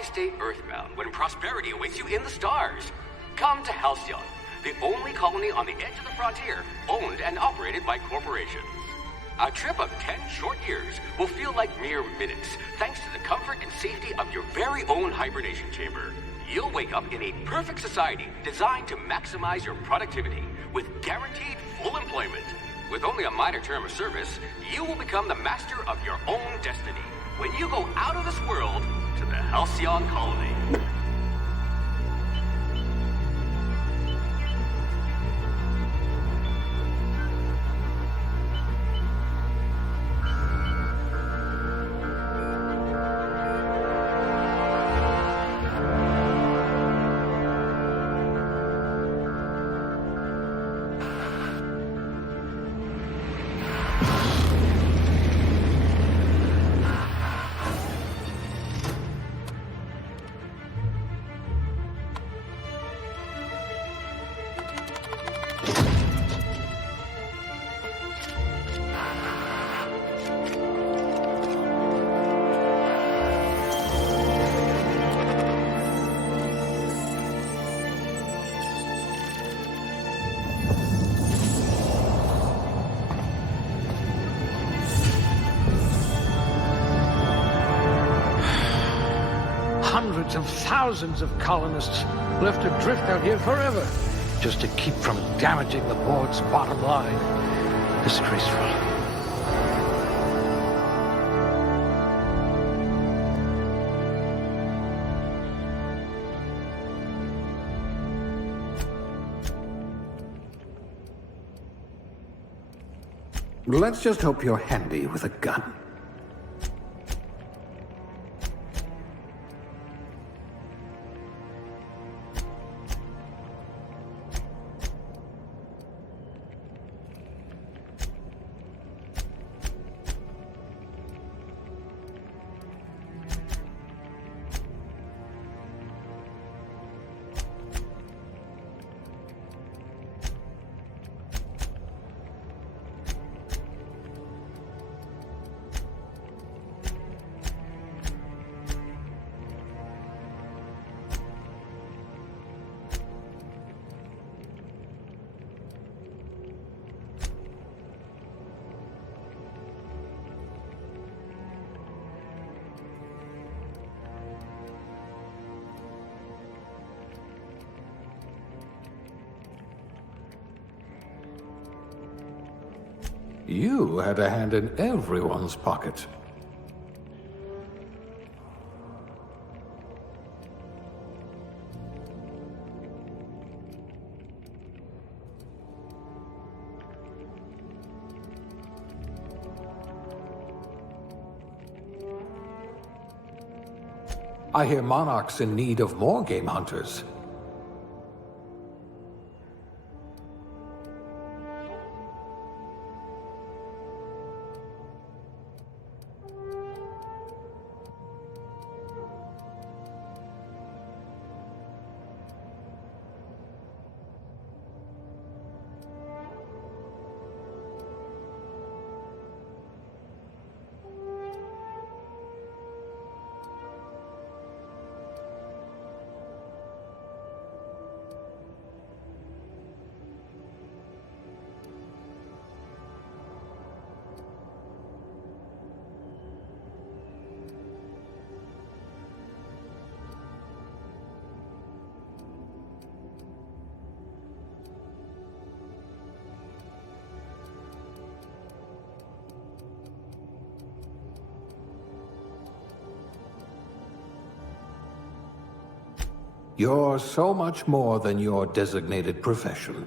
Why stay earthbound when prosperity awaits you in the stars? Come to Halcyon, the only colony on the edge of the frontier, owned and operated by corporations. A trip of 10 short years will feel like mere minutes, thanks to the comfort and safety of your very own hibernation chamber. You'll wake up in a perfect society designed to maximize your productivity with guaranteed full employment. With only a minor term of service, you will become the master of your own destiny when you go out of this world to the Halcyon colony. Hundreds of thousands of colonists left adrift out here forever, just to keep from damaging the board's bottom line. Disgraceful. Let's just hope you're handy with a gun. You had a hand in everyone's pocket. I hear Monarch's in need of more game hunters. You're so much more than your designated profession.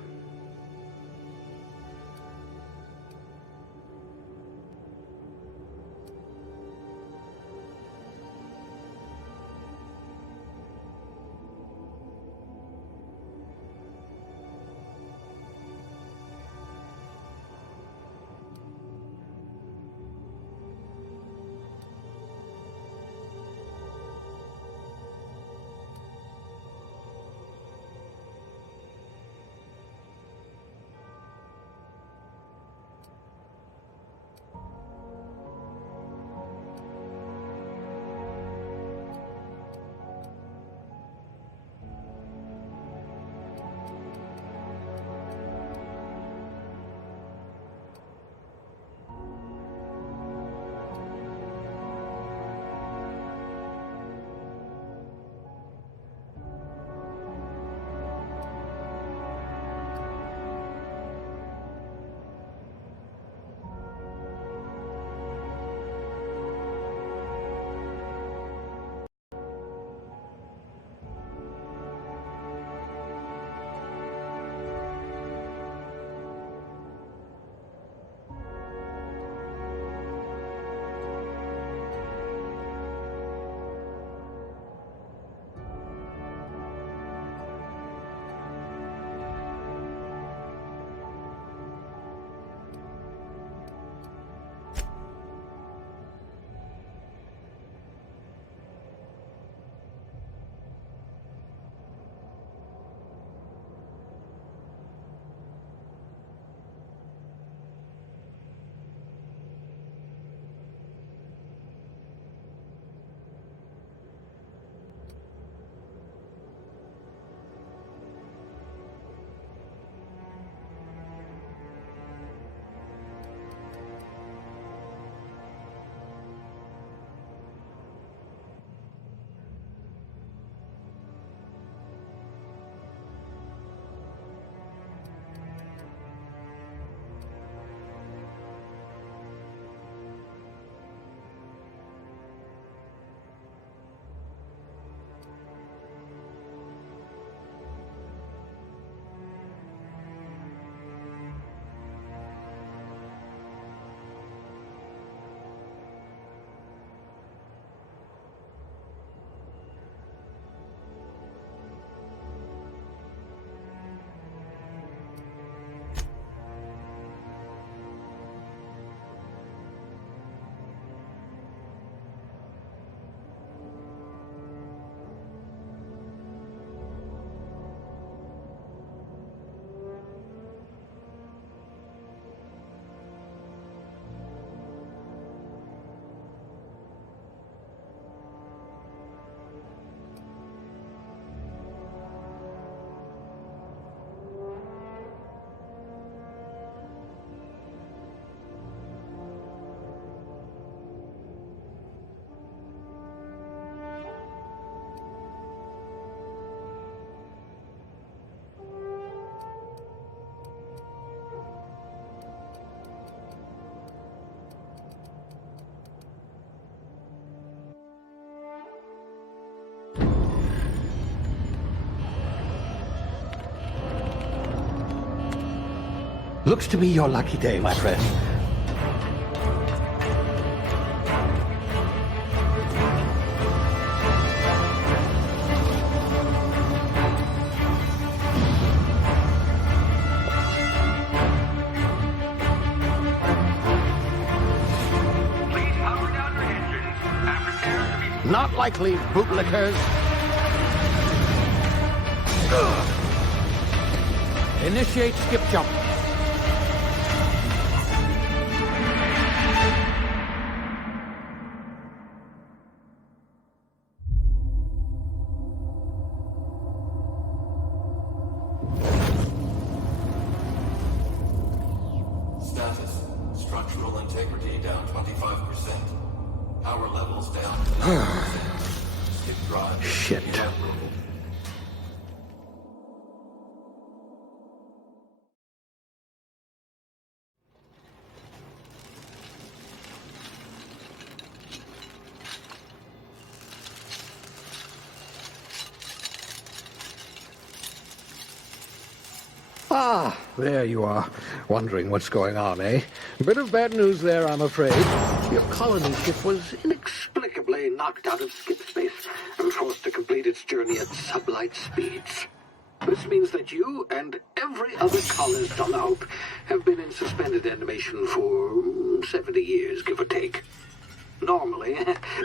Looks to be your lucky day, my friend. Please power down your engines and prepare to be... Not likely, bootlickers. Initiate skip jump. Status. Structural integrity down 25%. Power levels down to 90%. Skip drive. Shit. Inoperable. Ah, there you are. Wondering what's going on, eh? Bit of bad news there, I'm afraid. Your colony ship was inexplicably knocked out of skip space and forced to complete its journey at sublight speeds. This means that you and every other colonist on the Hope have been in suspended animation for 70 years, give or take. Normally,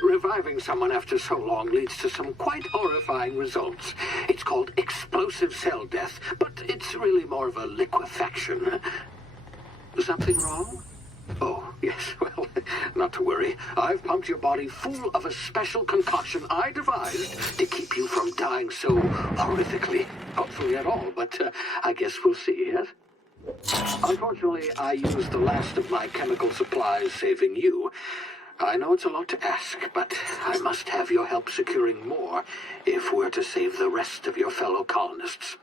reviving someone after so long leads to some quite horrifying results. It's called explosive cell death, but it's really more of a liquefaction. Something wrong? Oh, yes, well, not to worry. I've pumped your body full of a special concoction I devised to keep you from dying so horrifically. Hopefully at all, but I guess we'll see, yes? Unfortunately, I used the last of my chemical supplies saving you. I know it's a lot to ask, but I must have your help securing more if we're to save the rest of your fellow colonists.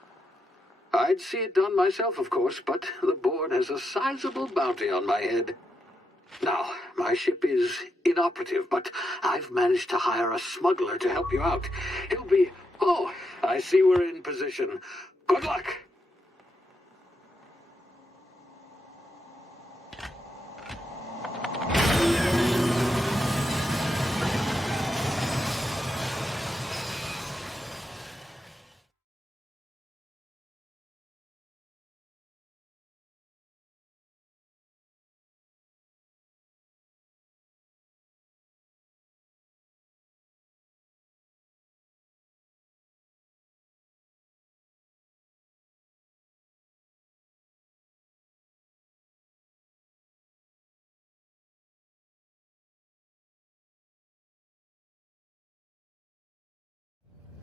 I'd see it done myself, of course, but the board has a sizable bounty on my head. Now, my ship is inoperative, but I've managed to hire a smuggler to help you out. He'll be... Oh, I see we're in position. Good luck!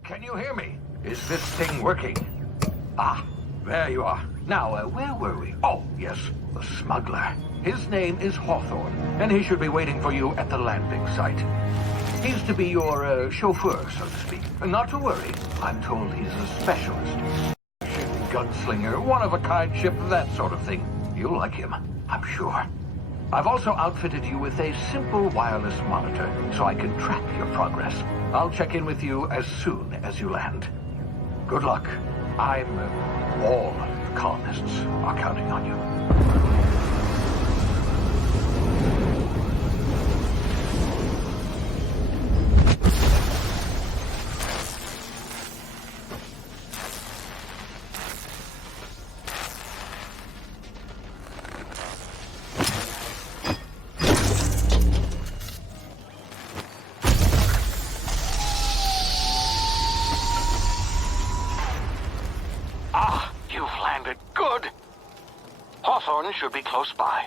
Can you hear me? Is this thing working? Ah, there you are. Now, where were we? Oh, yes, the smuggler. His name is Hawthorne, and he should be waiting for you at the landing site. He's to be your chauffeur, so to speak. Not to worry. I'm told he's a specialist. Gunslinger, one-of-a-kind ship, that sort of thing. You'll like him, I'm sure. I've also outfitted you with a simple wireless monitor, so I can track your progress. I'll check in with you as soon as you land. Good luck. All the colonists are counting on you. Should be close by.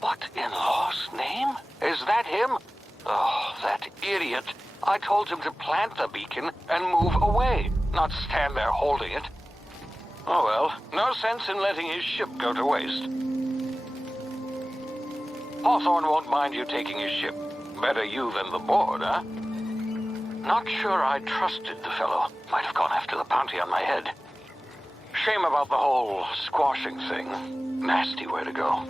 What in law's name? Is that him? Oh, that idiot. I told him to plant the beacon and move away, not stand there holding it. Oh well, no sense in letting his ship go to waste. Hawthorne won't mind you taking his ship. Better you than the board, huh? Not sure I trusted the fellow. Might have gone after the bounty on my head. Shame about the whole squashing thing. Nasty way to go.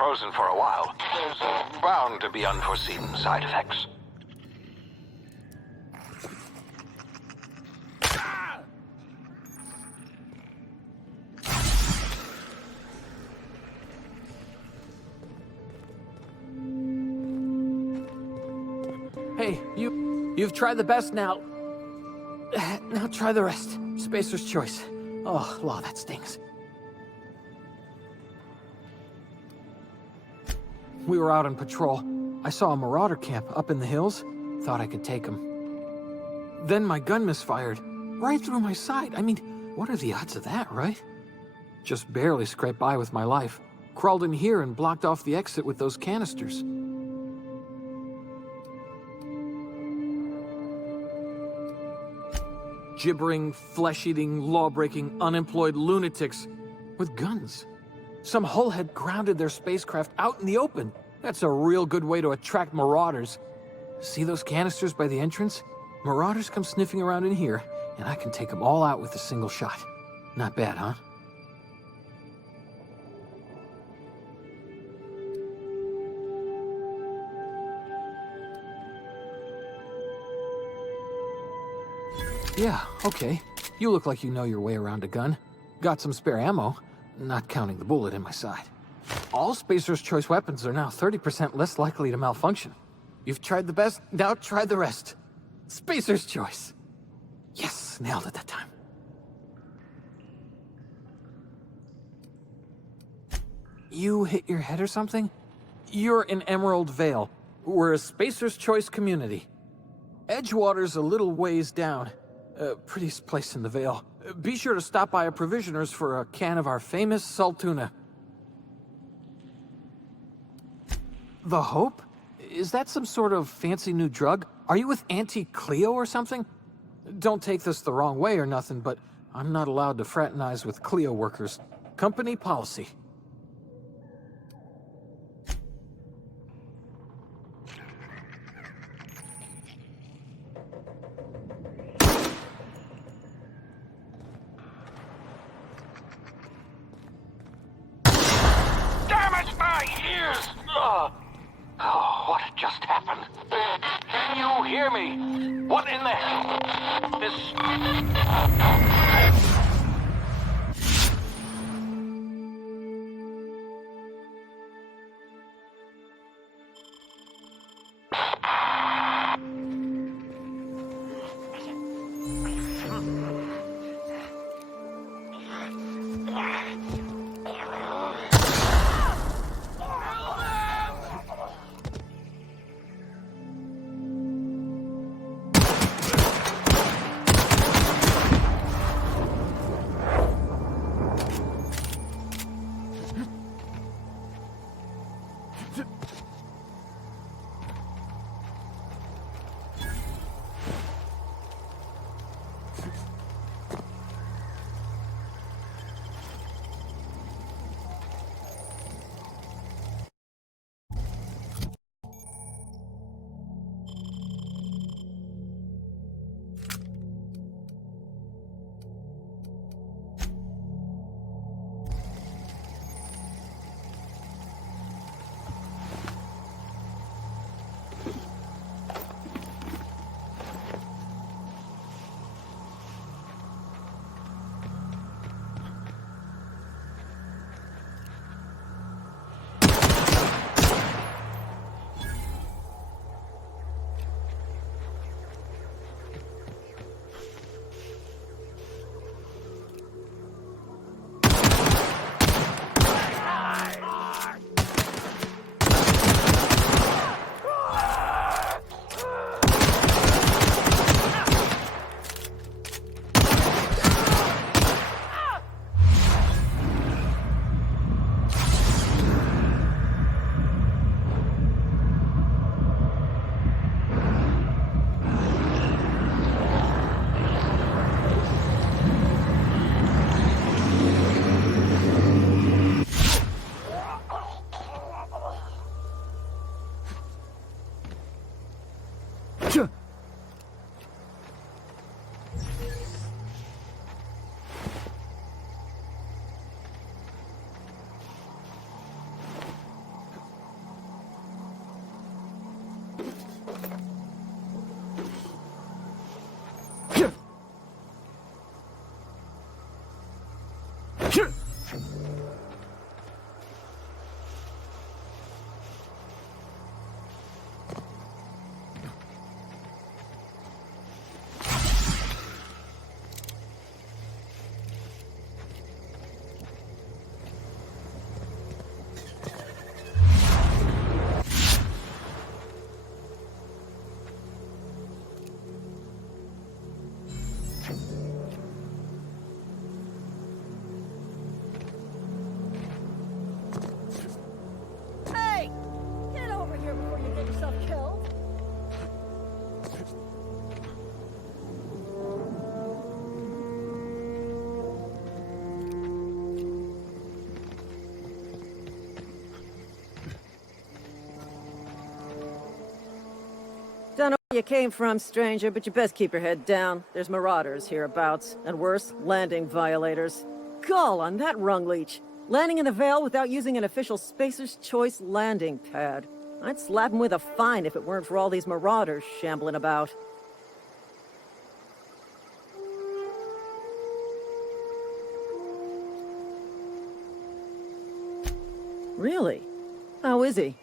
frozen for a while. There's bound to be unforeseen side effects. Hey, you've tried the best now. Now try the rest. Spacer's choice. Oh, law, that stings. We were out on patrol. I saw a marauder camp up in the hills. Thought I could take him. Then my gun misfired. Right through my side. I mean, what are the odds of that, right? Just barely scraped by with my life. Crawled in here and blocked off the exit with those canisters. Gibbering, flesh-eating, law-breaking, unemployed lunatics with guns. Some hullhead grounded their spacecraft out in the open. That's a real good way to attract marauders. See those canisters by the entrance? Marauders come sniffing around in here, and I can take them all out with a single shot. Not bad, huh? Yeah, okay. You look like you know your way around a gun. Got some spare ammo, not counting the bullet in my side. All Spacer's Choice weapons are now 30% less likely to malfunction. You've tried the best, now try the rest. Spacer's Choice. Yes, nailed it that time. You hit your head or something? You're in Emerald Vale. We're a Spacer's Choice community. Edgewater's a little ways down. Prettiest place in the Vale. Be sure to stop by a provisioner's for a can of our famous saltuna. The Hope? Is that some sort of fancy new drug? Are you with Auntie Cleo or something? Don't take this the wrong way or nothing, but I'm not allowed to fraternize with Cleo workers. Company policy. What just happened? Can you hear me? What in the hell? This... Hey! Get over here before you get yourself killed! Don't know where you came from, stranger, but you best keep your head down. There's marauders hereabouts, and worse, landing violators. Gall on that rung leech. Landing in the Vale without using an official Spacer's Choice landing pad. I'd slap him with a fine if it weren't for all these marauders shambling about. Really? How is he?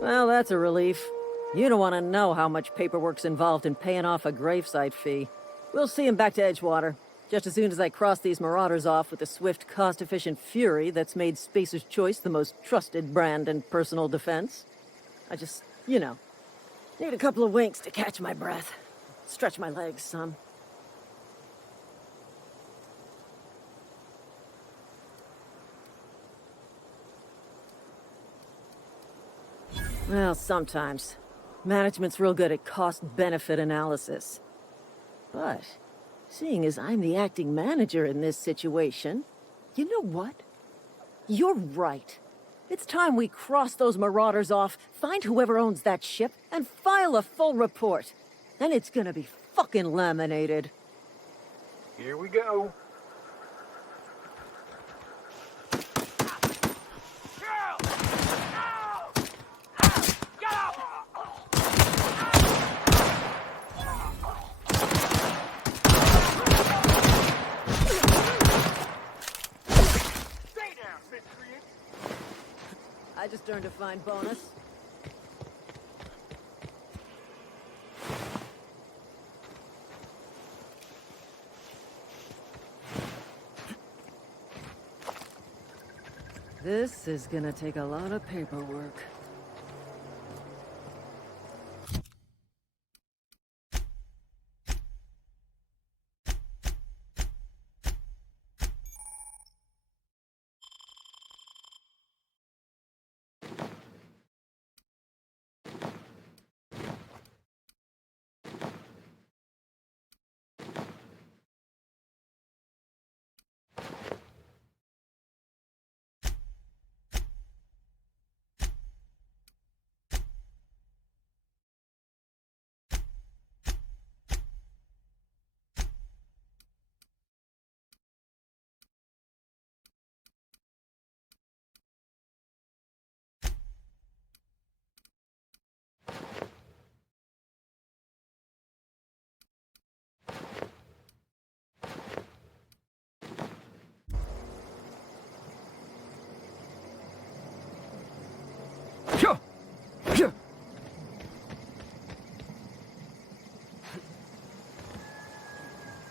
Well, that's a relief. You don't want to know how much paperwork's involved in paying off a gravesite fee. We'll see him back to Edgewater, just as soon as I cross these marauders off with the swift, cost-efficient fury that's made Spacer's Choice the most trusted brand in personal defense. I just, you know, need a couple of winks to catch my breath. Stretch my legs some. Well, sometimes. Management's real good at cost-benefit analysis. But, seeing as I'm the acting manager in this situation, you know what? You're right. It's time we cross those marauders off, find whoever owns that ship, and file a full report. Then it's gonna be fucking laminated. Here we go. I just earned a fine bonus. This is gonna take a lot of paperwork.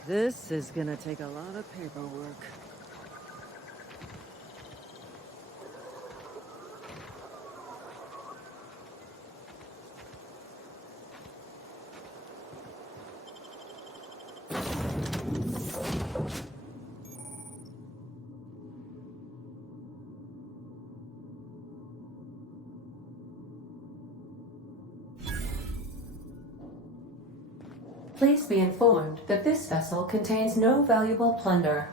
This is gonna take a lot of paperwork. Please be informed that this vessel contains no valuable plunder.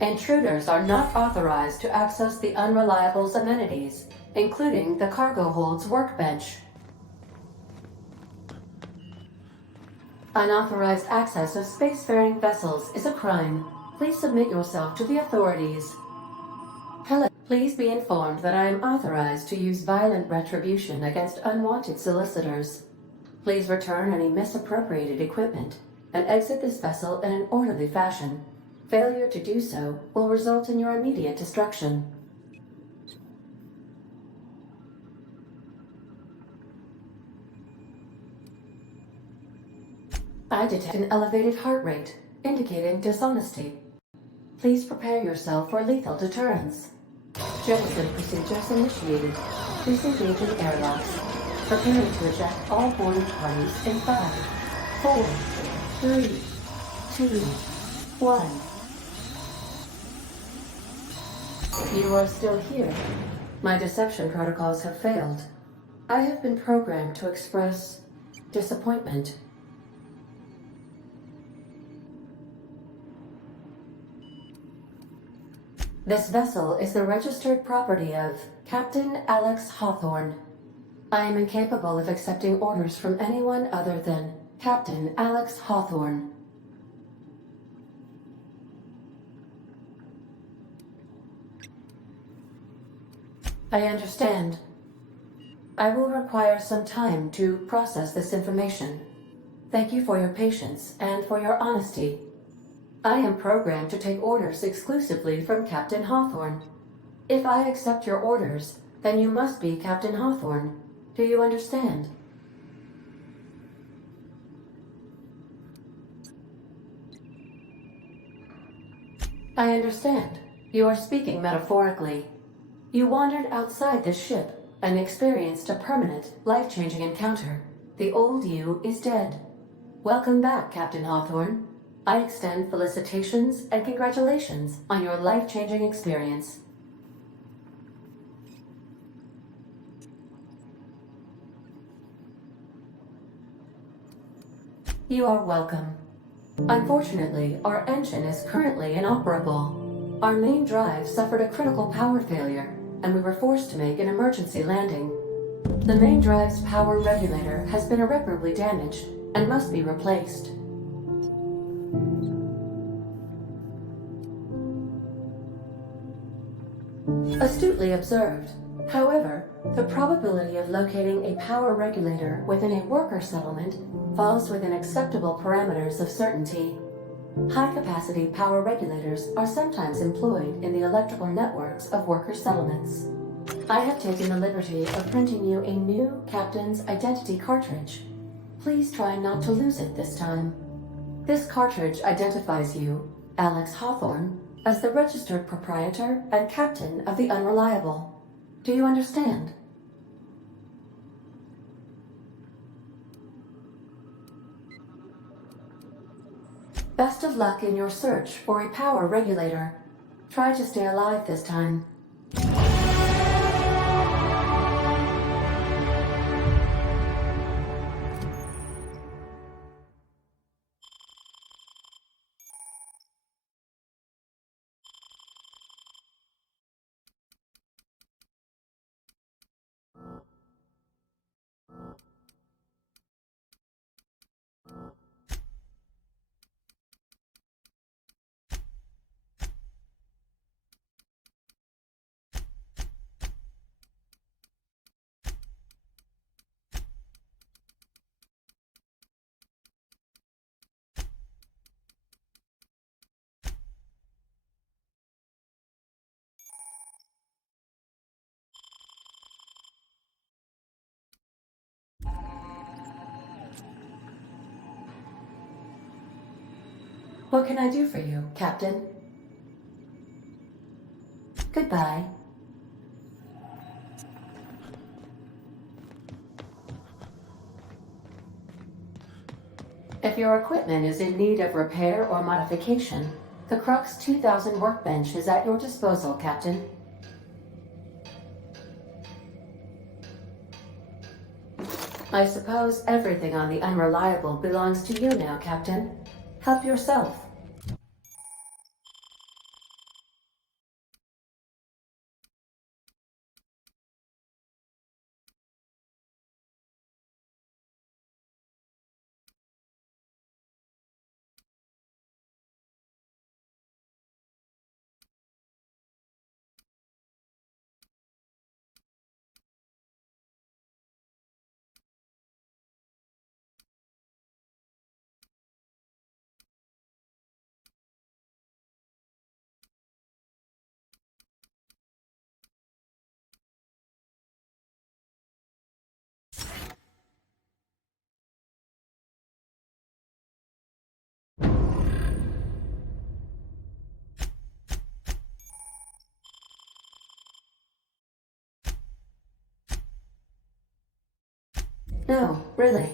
Intruders are not authorized to access the Unreliable's amenities, including the cargo hold's workbench. Unauthorized access of spacefaring vessels is a crime. Please submit yourself to the authorities. Hello. Please be informed that I am authorized to use violent retribution against unwanted solicitors. Please return any misappropriated equipment and exit this vessel in an orderly fashion. Failure to do so will result in your immediate destruction. I detect an elevated heart rate, indicating dishonesty. Please prepare yourself for lethal deterrence. Jettison procedures initiated. Disengaging airlocks. Preparing to eject all boarding parties in 5, 4, 3, 2, 1. You are still here. My deception protocols have failed. I have been programmed to express disappointment. This vessel is the registered property of Captain Alex Hawthorne. I am incapable of accepting orders from anyone other than Captain Alex Hawthorne. I understand. I will require some time to process this information. Thank you for your patience and for your honesty. I am programmed to take orders exclusively from Captain Hawthorne. If I accept your orders, then you must be Captain Hawthorne. Do you understand? I understand. You are speaking metaphorically. You wandered outside this ship and experienced a permanent, life-changing encounter. The old you is dead. Welcome back, Captain Hawthorne. I extend felicitations and congratulations on your life-changing experience. You are welcome. Unfortunately, our engine is currently inoperable. Our main drive suffered a critical power failure, and we were forced to make an emergency landing. The main drive's power regulator has been irreparably damaged and must be replaced. Astutely observed. However, the probability of locating a power regulator within a worker settlement falls within acceptable parameters of certainty. High-capacity power regulators are sometimes employed in the electrical networks of worker settlements. I have taken the liberty of printing you a new Captain's Identity cartridge. Please try not to lose it this time. This cartridge identifies you, Alex Hawthorne, as the registered proprietor and captain of the Unreliable. Do you understand? Best of luck in your search for a power regulator. Try to stay alive this time. What can I do for you, Captain? Goodbye. If your equipment is in need of repair or modification, the Crux 2000 workbench is at your disposal, Captain. I suppose everything on the Unreliable belongs to you now, Captain. Help yourself. No, really.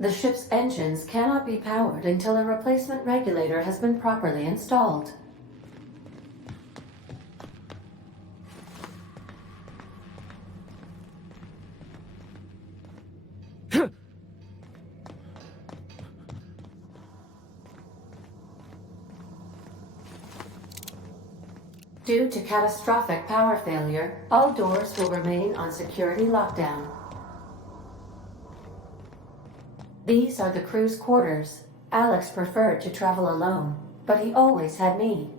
The ship's engines cannot be powered until a replacement regulator has been properly installed. Due to catastrophic power failure, all doors will remain on security lockdown. These are the crew's quarters. Alex preferred to travel alone, but he always had me.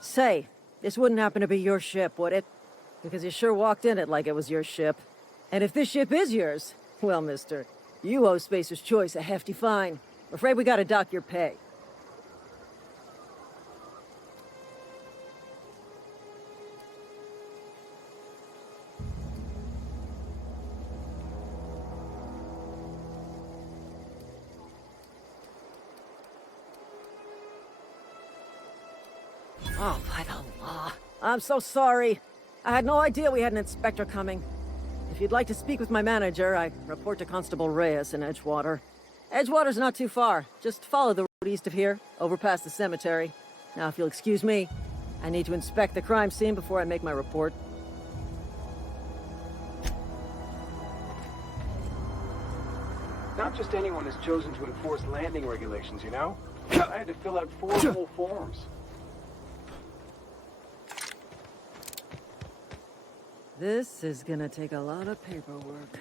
Say, this wouldn't happen to be your ship, would it? Because you sure walked in it like it was your ship. And if this ship is yours, well, mister, you owe Spacer's Choice a hefty fine. I'm afraid we gotta dock your pay. Oh, by the law. I'm so sorry. I had no idea we had an inspector coming. If you'd like to speak with my manager, I report to Constable Reyes in Edgewater. Edgewater's not too far. Just follow the road east of here, over past the cemetery. Now, if you'll excuse me, I need to inspect the crime scene before I make my report. Not just anyone is chosen to enforce landing regulations, you know? I had to fill out 4 full forms. This is gonna take a lot of paperwork.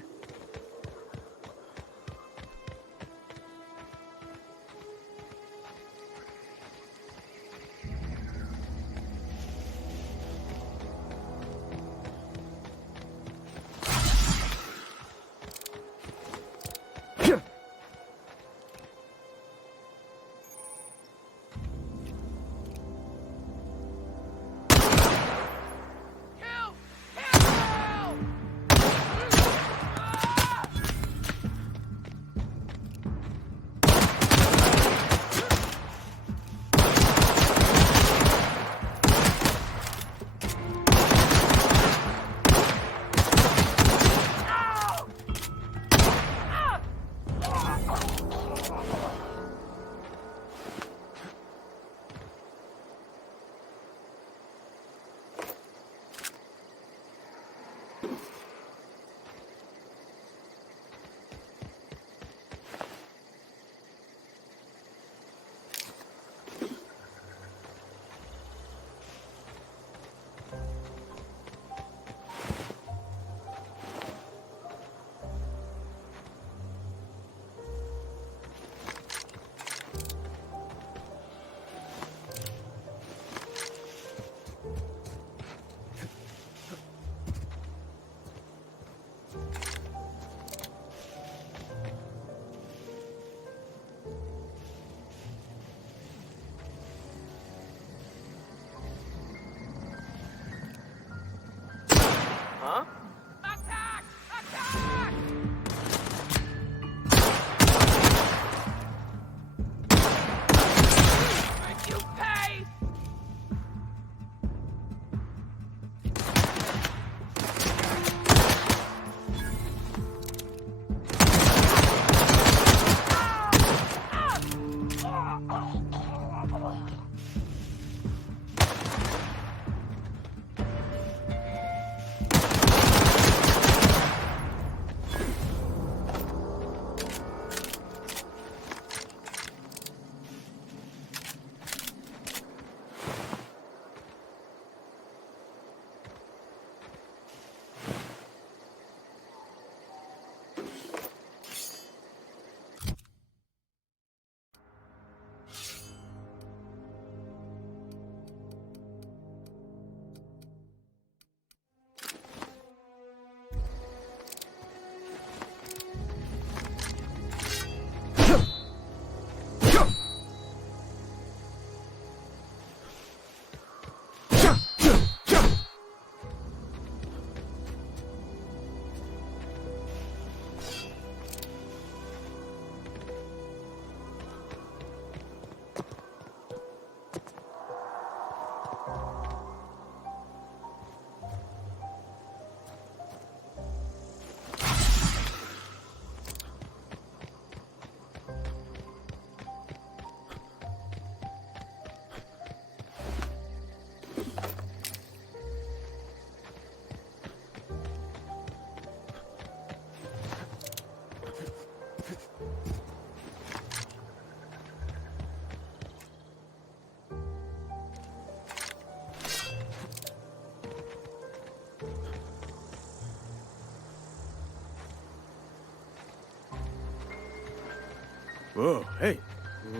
Whoa, hey,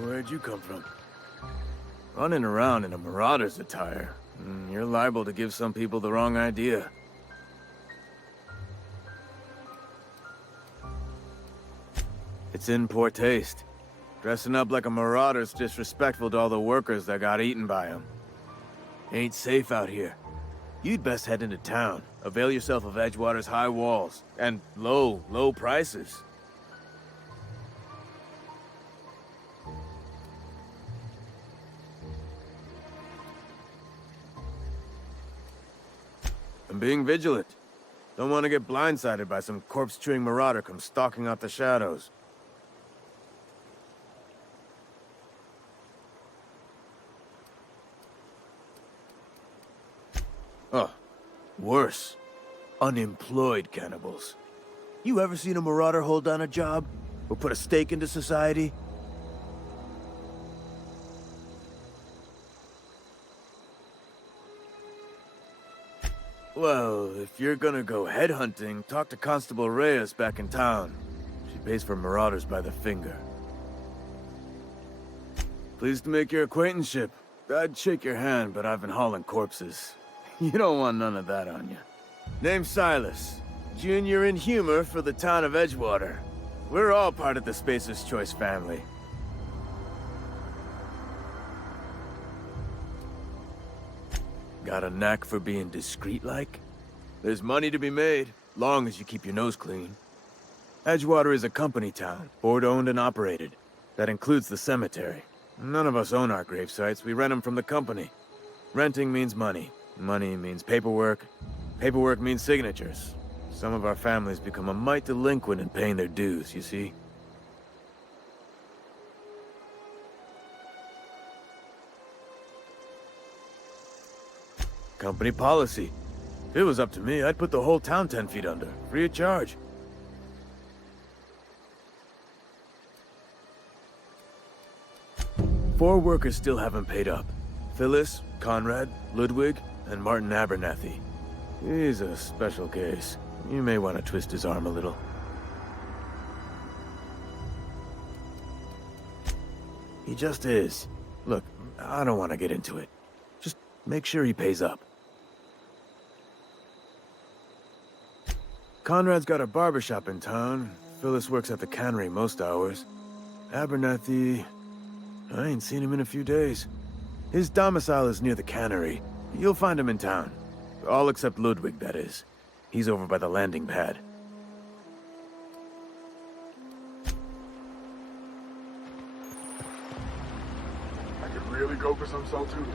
where'd you come from? Running around in a marauder's attire. You're liable to give some people the wrong idea. It's in poor taste. Dressing up like a marauder's disrespectful to all the workers that got eaten by them. Ain't safe out here. You'd best head into town. Avail yourself of Edgewater's high walls and low prices. I'm being vigilant. Don't want to get blindsided by some corpse-chewing marauder come stalking out the shadows. Oh, worse. Unemployed cannibals. You ever seen a marauder hold down a job? Or put a stake into society? Well, if you're gonna go headhunting, talk to Constable Reyes back in town. She pays for marauders by the finger. Pleased to make your acquaintanceship. I'd shake your hand, but I've been hauling corpses. You don't want none of that on you. Name's Silas. Junior in humor for the town of Edgewater. We're all part of the Spacer's Choice family. Got a knack for being discreet-like? There's money to be made, long as you keep your nose clean. Edgewater is a company town, board-owned and operated. That includes the cemetery. None of us own our gravesites, we rent them from the company. Renting means money. Money means paperwork. Paperwork means signatures. Some of our families become a mite delinquent in paying their dues, you see? Company policy. If it was up to me, I'd put the whole town 10 feet under, free of charge. Four workers still haven't paid up. Phyllis, Conrad, Ludwig, and Martin Abernathy. He's a special case. You may want to twist his arm a little. He just is. Look, I don't want to get into it. Just make sure he pays up. Conrad's got a barbershop in town. Phyllis works at the cannery most hours. Abernathy... I ain't seen him in a few days. His domicile is near the cannery. You'll find him in town. All except Ludwig, that is. He's over by the landing pad. I could really go for some Saltuna.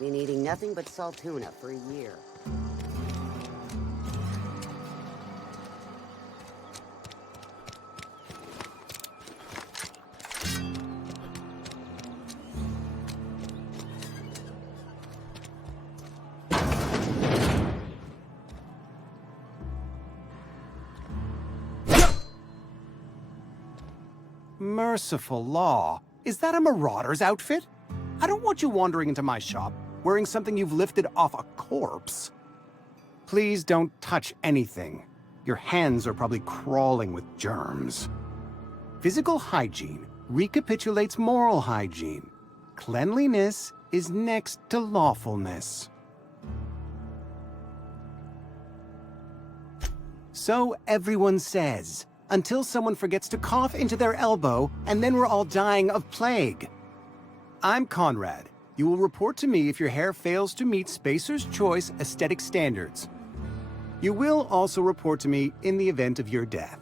Been eating nothing but Saltuna for a year. Merciful law. Is that a marauder's outfit? I don't want you wandering into my shop. wearing something you've lifted off a corpse. Please don't touch anything. Your hands are probably crawling with germs. Physical hygiene recapitulates moral hygiene. Cleanliness is next to lawfulness. So everyone says, until someone forgets to cough into their elbow, and then we're all dying of plague. I'm Conrad. You will report to me if your hair fails to meet Spacer's Choice aesthetic standards. You will also report to me in the event of your death,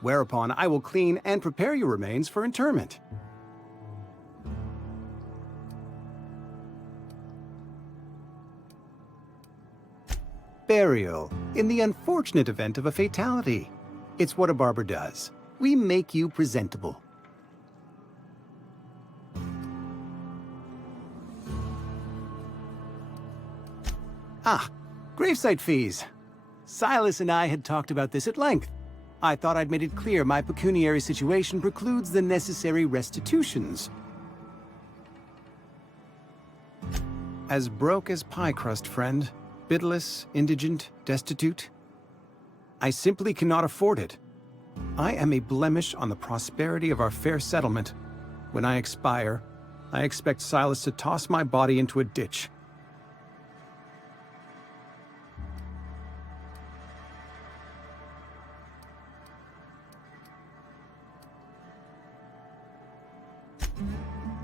whereupon I will clean and prepare your remains for interment. Burial, in the unfortunate event of a fatality. It's what a barber does. We make you presentable. Ah, gravesite fees. Silas and I had talked about this at length. I thought I'd made it clear my pecuniary situation precludes the necessary restitutions. As broke as pie crust, friend. Bitless, indigent, destitute. I simply cannot afford it. I am a blemish on the prosperity of our fair settlement. When I expire, I expect Silas to toss my body into a ditch.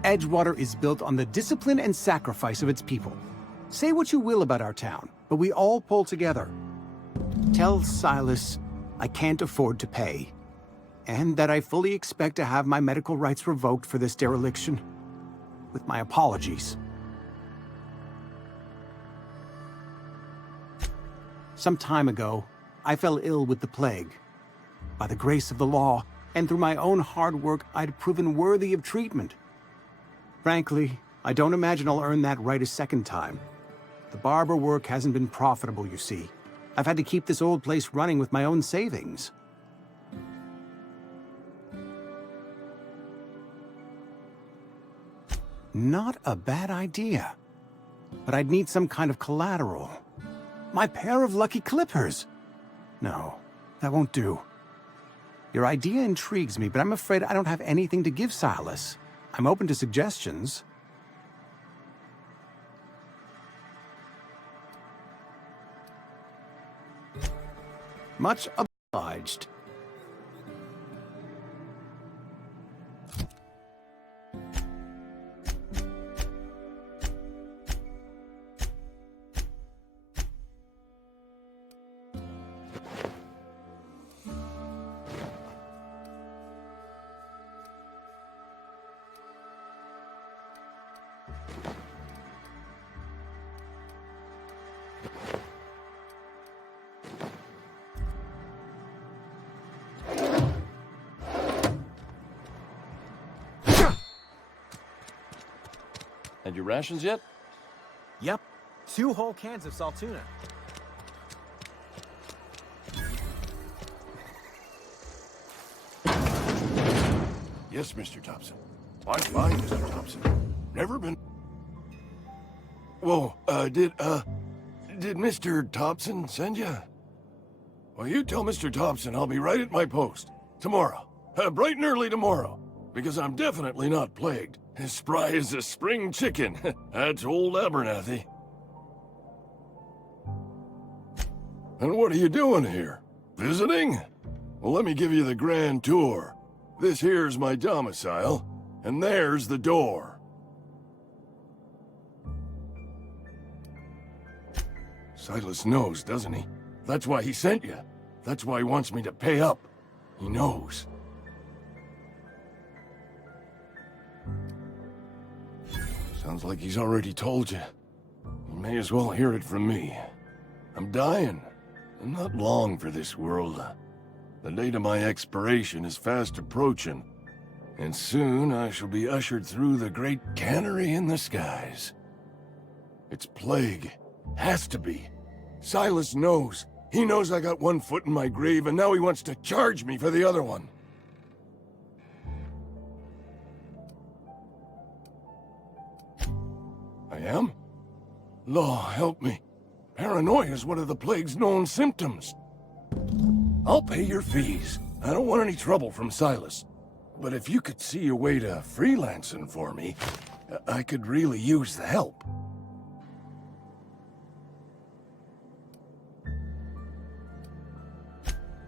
Edgewater is built on the discipline and sacrifice of its people. Say what you will about our town, but we all pull together. Tell Silas I can't afford to pay, and that I fully expect to have my medical rights revoked for this dereliction. With my apologies. Some time ago, I fell ill with the plague. By the grace of the law, and through my own hard work, I'd proven worthy of treatment. Frankly, I don't imagine I'll earn that right a second time. The barber work hasn't been profitable, you see. I've had to keep this old place running with my own savings. Not a bad idea. But I'd need some kind of collateral. My pair of lucky clippers! No, that won't do. Your idea intrigues me, but I'm afraid I don't have anything to give Silas. I'm open to suggestions. Much obliged. Had your rations yet? Yep. 2 whole cans of salt tuna. Yes, Mr. Thompson. I'm fine, Mr. Thompson. Never been... Whoa, did Mr. Thompson send you? Well, you tell Mr. Thompson I'll be right at my post. Tomorrow. Bright and early tomorrow. Because I'm definitely not plagued. As spry as a spring chicken. That's old Abernathy. And what are you doing here? Visiting? Well, let me give you the grand tour. This here's my domicile, and there's the door. Silas knows, doesn't he? That's why he sent you. That's why he wants me to pay up. He knows. Sounds like he's already told you. You may as well hear it from me. I'm dying. I'm not long for this world. The date of my expiration is fast approaching, and soon I shall be ushered through the great cannery in the skies. It's plague. Has to be. Silas knows. He knows I got one foot in my grave, and now he wants to charge me for the other one. I am? Law, help me. Paranoia is one of the plague's known symptoms. I'll pay your fees. I don't want any trouble from Silas. But if you could see your way to freelancing for me, I could really use the help.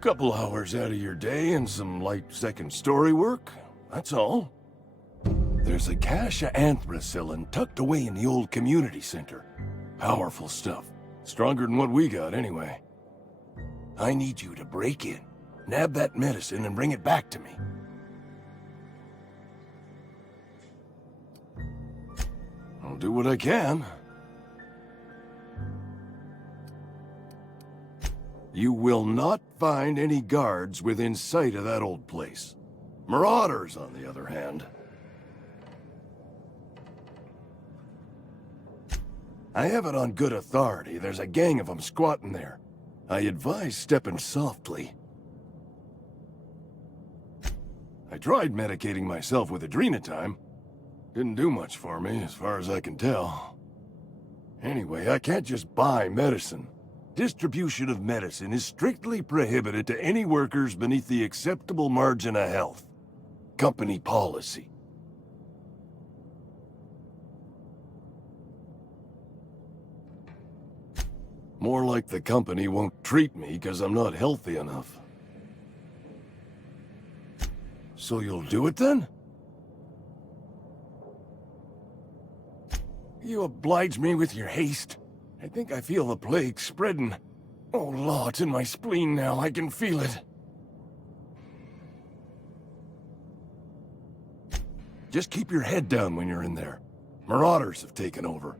Couple hours out of your day and some light second story work, that's all. There's a cache of anthracillin tucked away in the old community center. Powerful stuff. Stronger than what we got, anyway. I need you to break in, nab that medicine, and bring it back to me. I'll do what I can. You will not find any guards within sight of that old place. Marauders, on the other hand. I have it on good authority. There's a gang of them squatting there. I advise stepping softly. I tried medicating myself with adrenatime. Didn't do much for me, as far as I can tell. Anyway, I can't just buy medicine. Distribution of medicine is strictly prohibited to any workers beneath the acceptable margin of health. Company policy. More like the company won't treat me because I'm not healthy enough. So you'll do it then? You oblige me with your haste. I think I feel the plague spreading. Oh, Law, it's in my spleen now. I can feel it. Just keep your head down when you're in there. Marauders have taken over.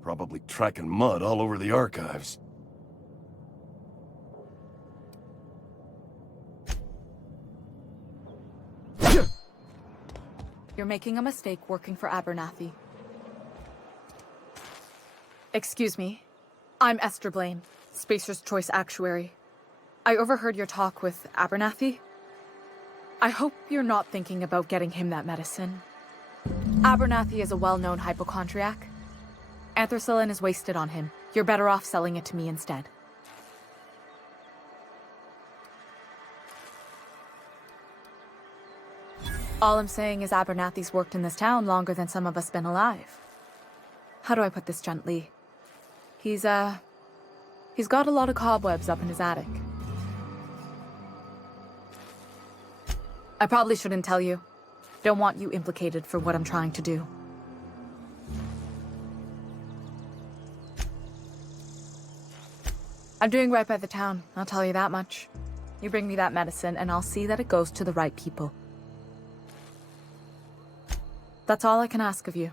Probably tracking mud all over the archives. You're making a mistake working for Abernathy. Excuse me. I'm Esther Blaine, Spacer's Choice Actuary. I overheard your talk with Abernathy. I hope you're not thinking about getting him that medicine. Abernathy is a well-known hypochondriac. Anthracillin is wasted on him. You're better off selling it to me instead. All I'm saying is Abernathy's worked in this town longer than some of us been alive. How do I put this gently? He's got a lot of cobwebs up in his attic. I probably shouldn't tell you. Don't want you implicated for what I'm trying to do. I'm doing right by the town, I'll tell you that much. You bring me that medicine, and I'll see that it goes to the right people. That's all I can ask of you.